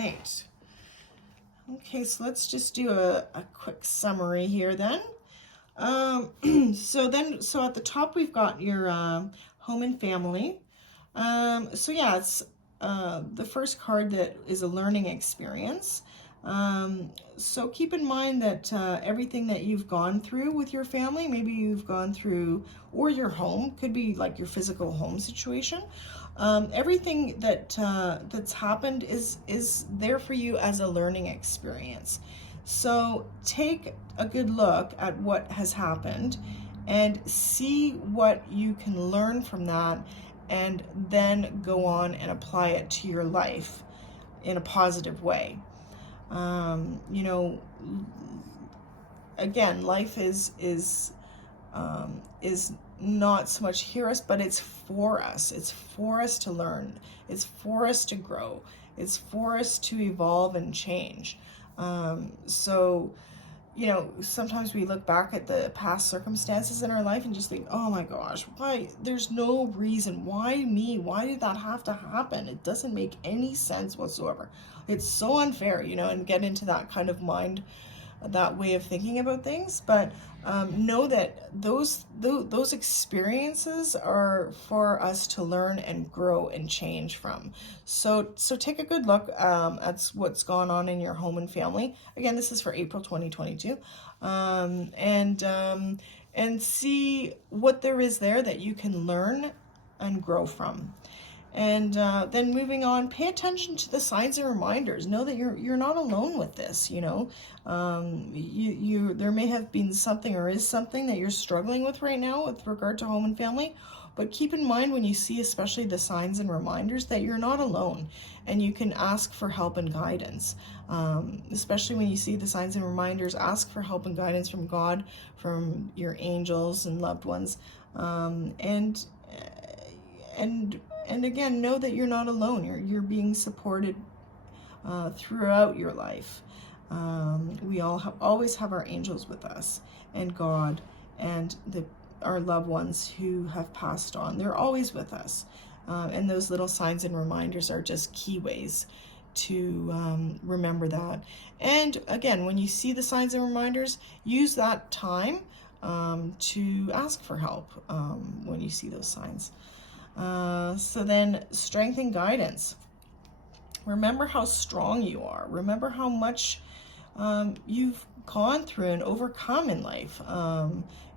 right. Okay, so let's just do a quick summary here then. So at the top we've got your home and family. So yeah, it's the first card that is a learning experience. So keep in mind that everything that you've gone through with your family, maybe you've gone through, or your home, could be like your physical home situation. Everything that's happened is there for you as a learning experience. So take a good look at what has happened and see what you can learn from that, and then go on and apply it to your life in a positive way. You know, again, life is not so much here us, but it's for us. It's for us to learn. It's for us to grow. It's for us to evolve and change. So, you know, sometimes we look back at the past circumstances in our life and just think, oh my gosh, why? There's no reason. Why me? Why did that have to happen? It doesn't make any sense whatsoever. It's so unfair, you know, and get into that kind of mind, that way of thinking about things. But know that those experiences are for us to learn and grow and change from. So take a good look at what's gone on in your home and family. Again, this is for April 2022, and see what there is there that you can learn and grow from. And then moving on, pay attention to the signs and reminders. Know that you're not alone with this. You know, there may have been something or is something that you're struggling with right now with regard to home and family. But keep in mind when you see especially the signs and reminders that you're not alone, and you can ask for help and guidance. Especially when you see the signs and reminders, ask for help and guidance from God, from your angels and loved ones, and again, know that you're not alone. You're being supported throughout your life. We always have our angels with us, and God, and our loved ones who have passed on. They're always with us. And those little signs and reminders are just key ways to remember that. And again, when you see the signs and reminders, use that time to ask for help when you see those signs. So then, strength and guidance. Remember how strong you are. Remember how much you've gone through and overcome in life.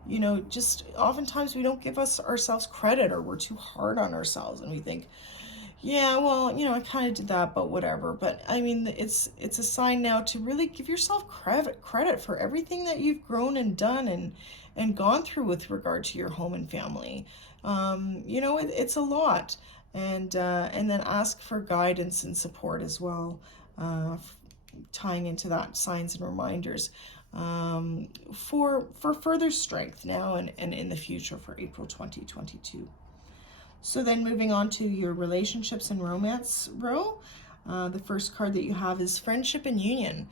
You know, just oftentimes we don't give ourselves credit, or we're too hard on ourselves, and we think, yeah, well, you know, I kind of did that, but whatever. But I mean, it's a sign now to really give yourself credit for everything that you've grown and done and gone through with regard to your home and family. You know, it's a lot, and then ask for guidance and support as well, tying into that signs and reminders, for further strength now and in the future for April 2022. So then moving on to your relationships and romance row, the first card that you have is friendship and union.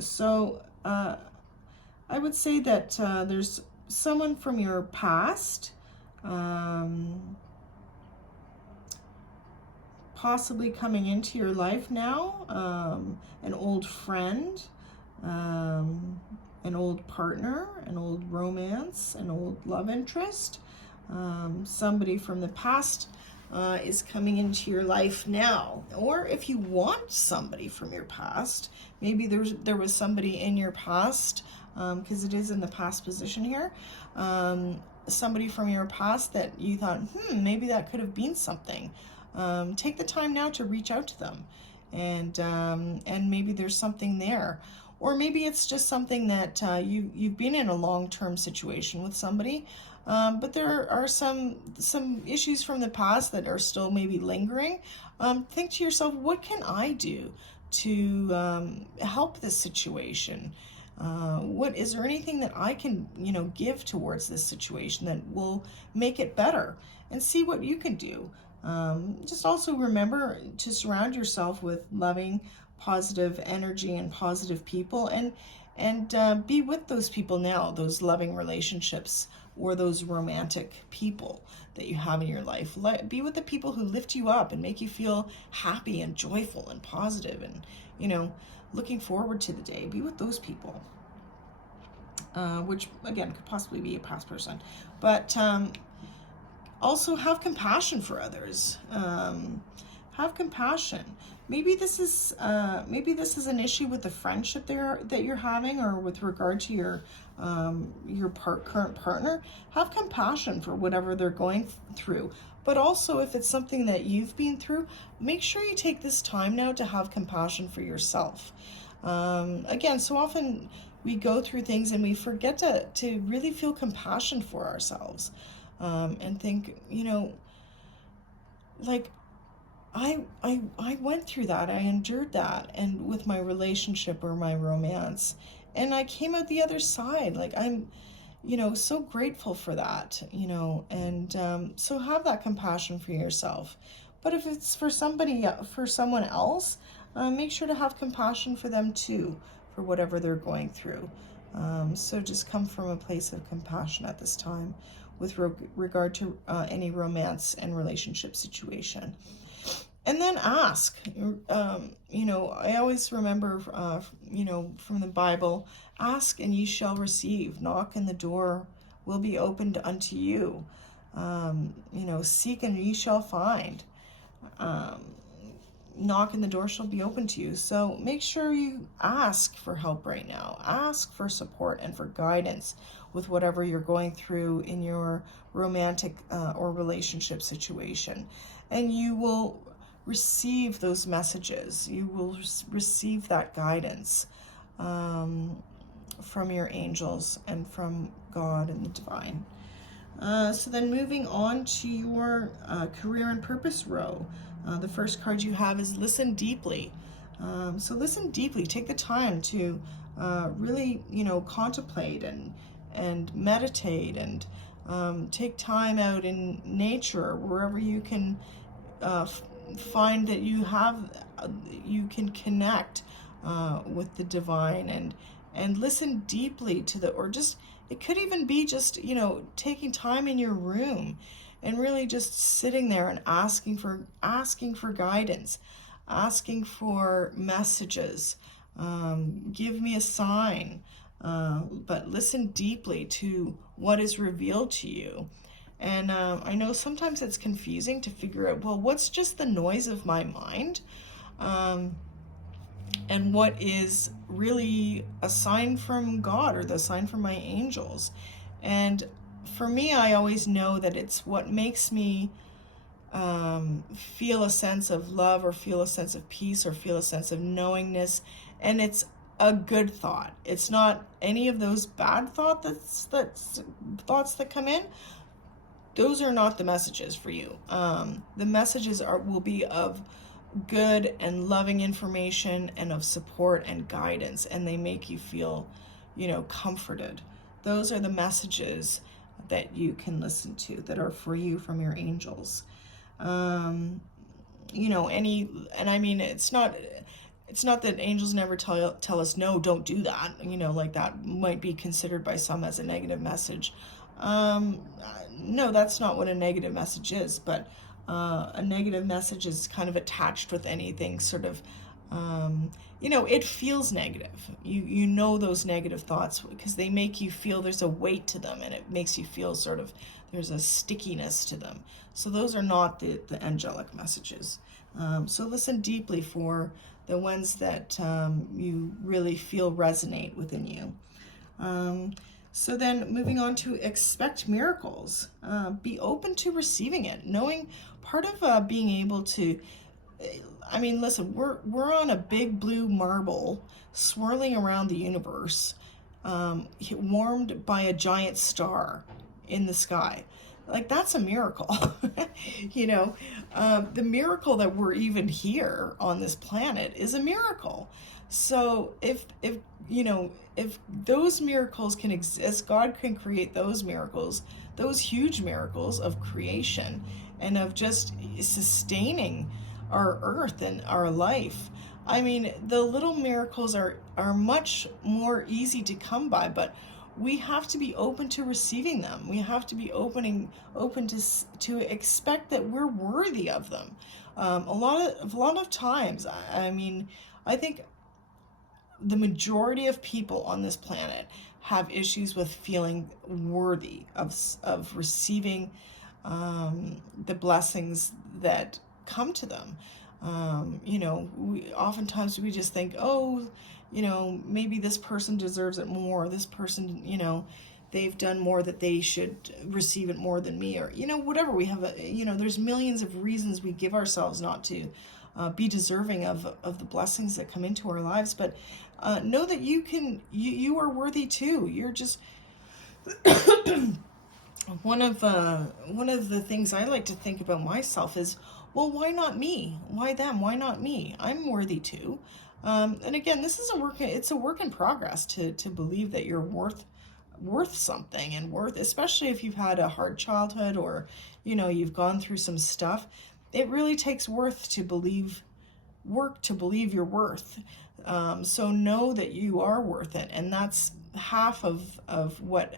So I would say that there's someone from your past, possibly coming into your life now, an old friend, an old partner, an old romance, an old love interest. Somebody from the past is coming into your life now. Or if you want somebody from your past, maybe there was somebody in your past, because it is in the past position here, somebody from your past that you thought, maybe that could have been something. Take the time now to reach out to them, and maybe there's something there. Or maybe it's just something that you've been in a long-term situation with somebody, but there are some issues from the past that are still maybe lingering. Think to yourself, what can I do to help this situation? Is there anything that I can, give towards this situation that will make it better? And see what you can do. Just also remember to surround yourself with loving, positive energy and positive people, and be with those people now, those loving relationships, or those romantic people that you have in your life. Be with the people who lift you up and make you feel happy and joyful and positive and, looking forward to the day. Be with those people, which again could possibly be a past person. But also have compassion for others. Have compassion. Maybe this is an issue with the friendship that you're having, or with regard to your current partner. Have compassion for whatever they're going through. But also, if it's something that you've been through, make sure you take this time now to have compassion for yourself. Again, so often we go through things and we forget to really feel compassion for ourselves, and think, like, I went through that, I endured that, and with my relationship or my romance, and I came out the other side. Like, I'm, so grateful for that, and so have that compassion for yourself. But if it's for someone else, make sure to have compassion for them too, for whatever they're going through. So just come from a place of compassion at this time with regard to any romance and relationship situation. And then ask. I always remember, from the Bible, ask and ye shall receive. Knock and the door will be opened unto you. Seek and ye shall find. Knock and the door shall be open to you. So make sure you ask for help right now. Ask for support and for guidance with whatever you're going through in your romantic or relationship situation. And you will receive those messages. You will receive that guidance from your angels and from God and the divine. So then moving on to your career and purpose row. The first card you have is listen deeply. So listen deeply. Take the time to really, contemplate and meditate, and take time out in nature, wherever you can find that you can connect with the divine, and listen deeply to it could even be just, taking time in your room and really just sitting there and asking for guidance, asking for messages. Give me a sign, but listen deeply to what is revealed to you. And I know sometimes it's confusing to figure out, well, what's just the noise of my mind? And what is really a sign from God or the sign from my angels? And for me, I always know that it's what makes me feel a sense of love, or feel a sense of peace, or feel a sense of knowingness. And it's a good thought. It's not any of those bad thoughts that come in. Those are not the messages for you. The messages will be of good and loving information and of support and guidance, and they make you feel, comforted. Those are the messages that you can listen to that are for you from your angels. And I mean, it's not that angels never tell us, no, don't do that. Like that might be considered by some as a negative message. No, that's not what a negative message is, but a negative message is kind of attached with anything sort of, it feels negative. You know those negative thoughts because they make you feel there's a weight to them, and it makes you feel sort of there's a stickiness to them. So those are not the angelic messages. So listen deeply for the ones that you really feel resonate within you. So then moving on to expect miracles. Be open to receiving it, knowing part of being able to, listen, we're on a big blue marble swirling around the universe, warmed by a giant star in the sky. Like, that's a miracle. The miracle that we're even here on this planet is a miracle. So if those miracles can exist, God can create those miracles, those huge miracles of creation and of just sustaining our earth and our life. I mean, the little miracles are much more easy to come by, but we have to be open to receiving them. We have to be open to expect that we're worthy of them. A lot of times, I mean, I think the majority of people on this planet have issues with feeling worthy of receiving the blessings that come to them. You know, oftentimes we just think, oh, you know, maybe this person deserves it more. This person, you know, they've done more, that they should receive it more than me, or, you know, whatever. We have, you know, there's millions of reasons we give ourselves not to be deserving of the blessings that come into our lives. But know that you are worthy too. You're just one of the things I like to think about myself is, well, why not me? Why them? Why not me? I'm worthy too. And again, this is it's a work in progress to believe that you're worth something, and especially if you've had a hard childhood, or, you know, you've gone through some stuff. It really takes work to believe your worth. So know that you are worth it, and that's half of what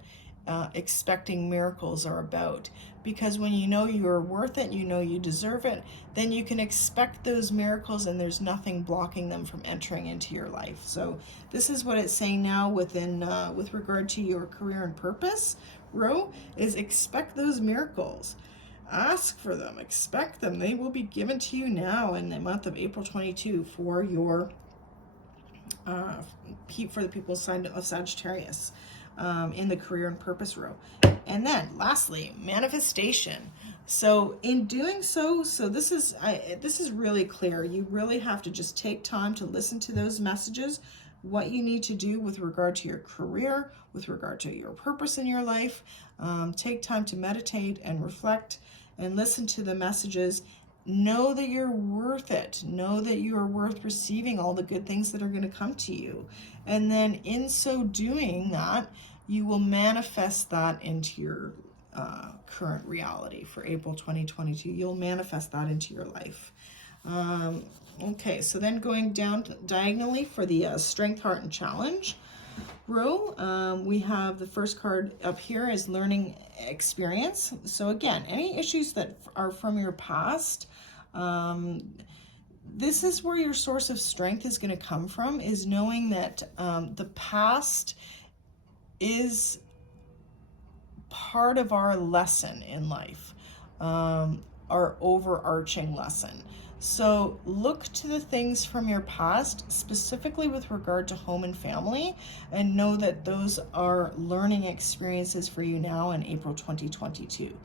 expecting miracles are about. Because when you know you're worth it, you know you deserve it, then you can expect those miracles, and there's nothing blocking them from entering into your life. So this is what it's saying now with regard to your career and purpose row, is expect those miracles. Ask for them, expect them. They will be given to you now in the month of April 22 for your for the people signed of Sagittarius in the career and purpose row. And then lastly, manifestation. So in doing so this is really clear. You really have to just take time to listen to those messages, what you need to do with regard to your career, with regard to your purpose in your life. Take time to meditate and reflect and listen to the messages. Know that you're worth it. Know that you are worth receiving all the good things that are going to come to you. And then in so doing that, you will manifest that into your current reality for April 2022. You'll manifest that into your life. Okay, so then going down diagonally for the Strength, Heart, and Challenge row, we have the first card up here is Learning Experience. So again, any issues that are from your past, this is where your source of strength is going to come from, is knowing that the past is part of our lesson in life, our overarching lesson. So look to the things from your past, specifically with regard to home and family, and know that those are learning experiences for you now in April 2022.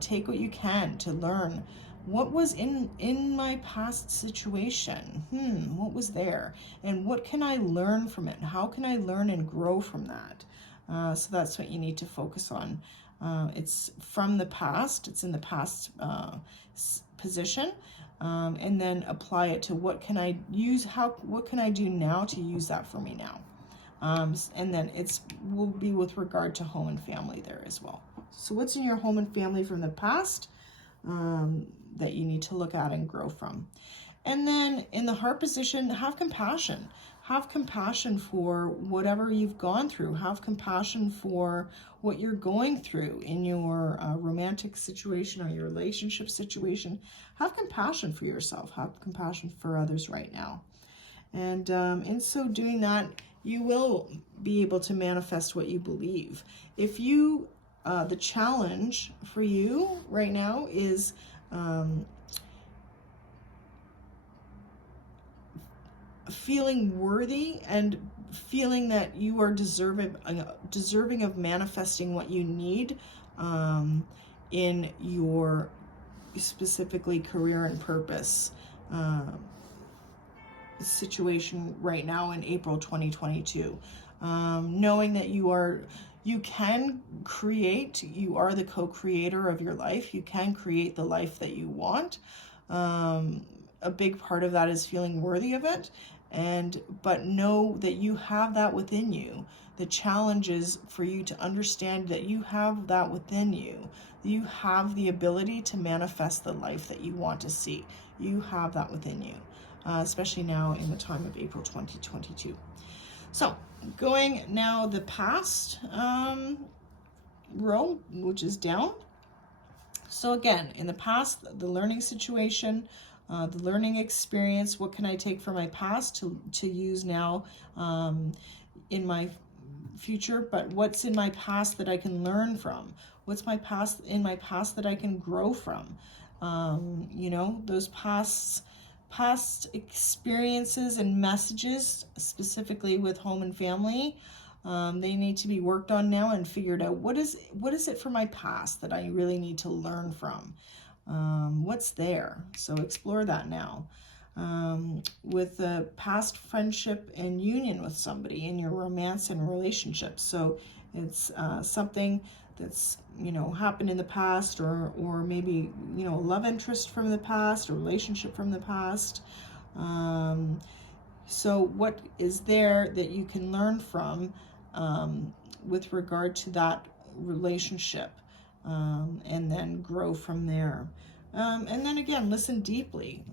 Take what you can to learn. What was in my past situation? What was there? And what can I learn from it? How can I learn and grow from that? So that's what you need to focus on. It's from the past. It's in the past position. And then apply it to what can I use, what can I do now to use that for me now? And then will be with regard to home and family there as well. So what's in your home and family from the past that you need to look at and grow from? And then in the heart position, have compassion. Have compassion for whatever you've gone through. Have compassion for what you're going through in your romantic situation or your relationship situation. Have compassion for yourself. Have compassion for others right now. And in so doing that, you will be able to manifest what you believe. If you, the challenge for you right now is feeling worthy and feeling that you are deserving of manifesting what you need in your specifically career and purpose situation right now in April 2022. Knowing that you can create, you are the co-creator of your life. You can create the life that you want. A big part of that is feeling worthy of it. But know that you have that within you. The challenge is for you to understand that you have that within you. You have the ability to manifest the life that you want to see. You have that within you, especially now in the time of April 2022. So going now the past row, which is down. So again, in the past, the learning situation, the learning experience, what can I take from my past to use now in my future? But what's in my past that I can learn from? What's in my past that I can grow from? You know, those past experiences and messages, specifically with home and family, they need to be worked on now and figured out what is it from my past that I really need to learn from. What's there? So explore that now. With a past friendship and union with somebody in your romance and relationships. So it's something that's, you know, happened in the past, or maybe, you know, a love interest from the past, a relationship from the past. So what is there that you can learn from with regard to that relationship, and then grow from there. And then again, listen deeply.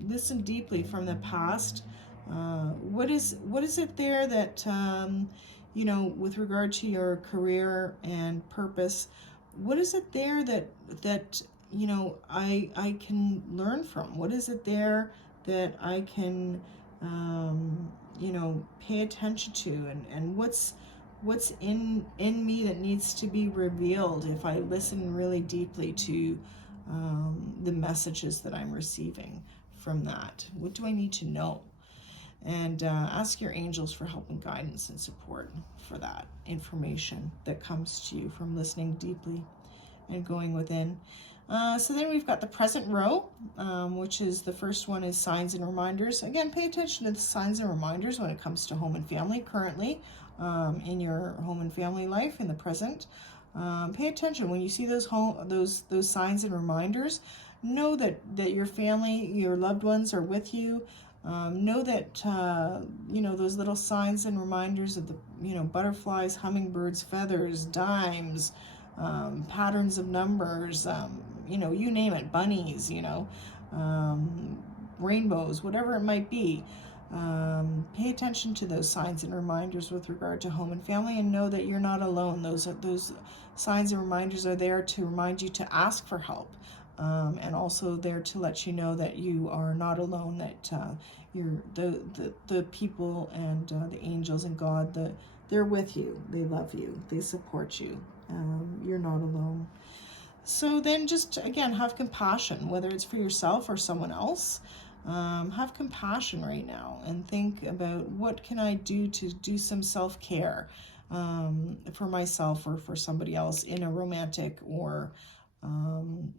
Listen deeply from the past. What is it there that, you know, with regard to your career and purpose, what is it there that you know, I can learn from? What is it there that I can, you know, pay attention to, and what's in me that needs to be revealed if I listen really deeply to the messages that I'm receiving from that? What do I need to know? And ask your angels for help and guidance and support for that information that comes to you from listening deeply and going within. So then we've got the present row, which is the first one is signs and reminders. Again, pay attention to the signs and reminders when it comes to home and family currently, in your home and family life in the present. Pay attention when you see those signs and reminders. Know that your family, your loved ones are with you. Know that you know, those little signs and reminders of the, you know, butterflies, hummingbirds, feathers, dimes, patterns of numbers, you know, you name it, bunnies, you know, rainbows, whatever it might be. Pay attention to those signs and reminders with regard to home and family, and know that you're not alone. Those signs and reminders are there to remind you to ask for help, and also there to let you know that you are not alone, that you're the people and the angels and God, they're with you, they love you, they support you. You're not alone. So then just, again, have compassion, whether it's for yourself or someone else. Have compassion right now and think about what can I do to do some self-care for myself or for somebody else in a romantic or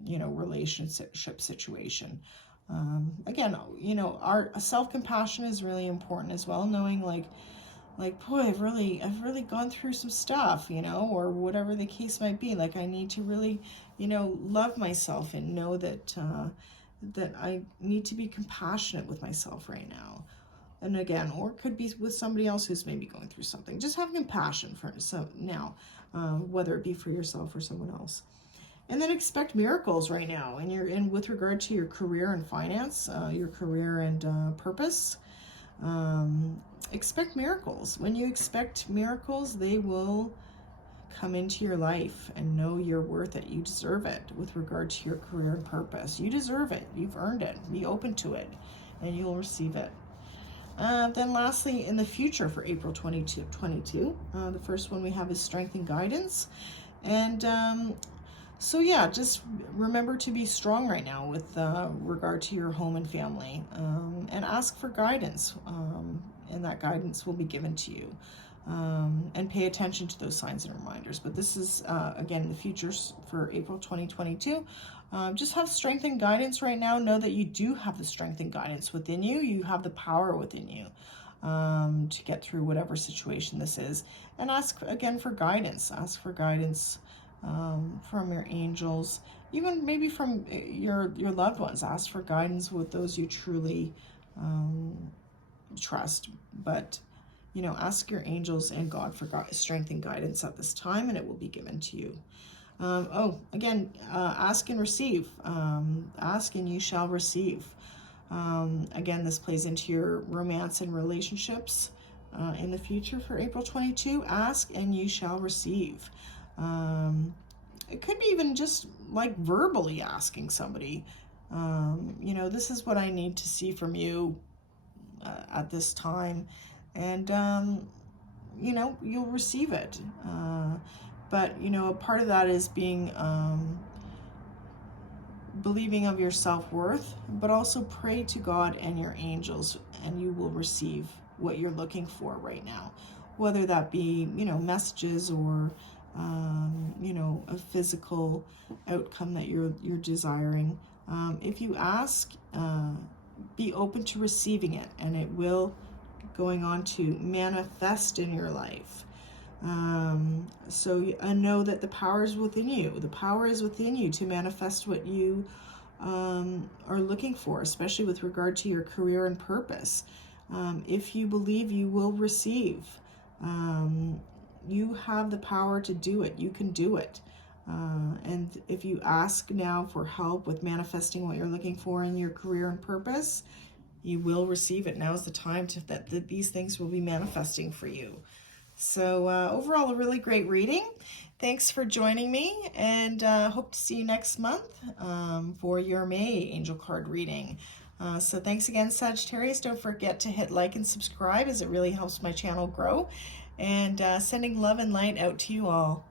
you know, relationship situation. Again, you know, our self-compassion is really important as well, knowing like, boy, I've really gone through some stuff, you know, or whatever the case might be. Like, I need to really, you know, love myself and know that that I need to be compassionate with myself right now. And again, or it could be with somebody else who's maybe going through something. Just have compassion for now, whether it be for yourself or someone else. And then expect miracles right now, and with regard to your career and finance, your career and purpose. Expect miracles. When you expect miracles, they will come into your life, and know you're worth it. You deserve it with regard to your career and purpose. You deserve it. You've earned it. Be open to it, and you'll receive it. Then lastly, in the future for April 2022, the first one we have is strength and guidance. And so yeah, just remember to be strong right now with regard to your home and family, and ask for guidance, and that guidance will be given to you. And pay attention to those signs and reminders. But this is, again, the future for April 2022. Just have strength and guidance right now. Know that you do have the strength and guidance within you. You have the power within you to get through whatever situation this is. And ask, again, for guidance. Ask for guidance from your angels, even maybe from your loved ones. Ask for guidance with those you truly trust. But you know, ask your angels and God for strength and guidance at this time, and it will be given to you. Again, ask and receive. Ask and you shall receive. Again, this plays into your romance and relationships. in the future for April 22, ask and you shall receive. It could be even just like verbally asking somebody, you know, this is what I need to see from you at this time. And, you know, you'll receive it. But, you know, a part of that is being believing of your self-worth, but also pray to God and your angels, and you will receive what you're looking for right now, whether that be, you know, messages or you know, a physical outcome that you're desiring. If you ask, be open to receiving it, and it will going on to manifest in your life. So I know that the power is within you. The power is within you to manifest what you are looking for, especially with regard to your career and purpose. If you believe, you will receive. You have the power to do it. You can do it. And if you ask now for help with manifesting what you're looking for in your career and purpose, you will receive it. Now is the time that these things will be manifesting for you. So overall, a really great reading. Thanks for joining me, and hope to see you next month for your May angel card reading. So thanks again, Sagittarius. Don't forget to hit like and subscribe, as it really helps my channel grow. And sending love and light out to you all.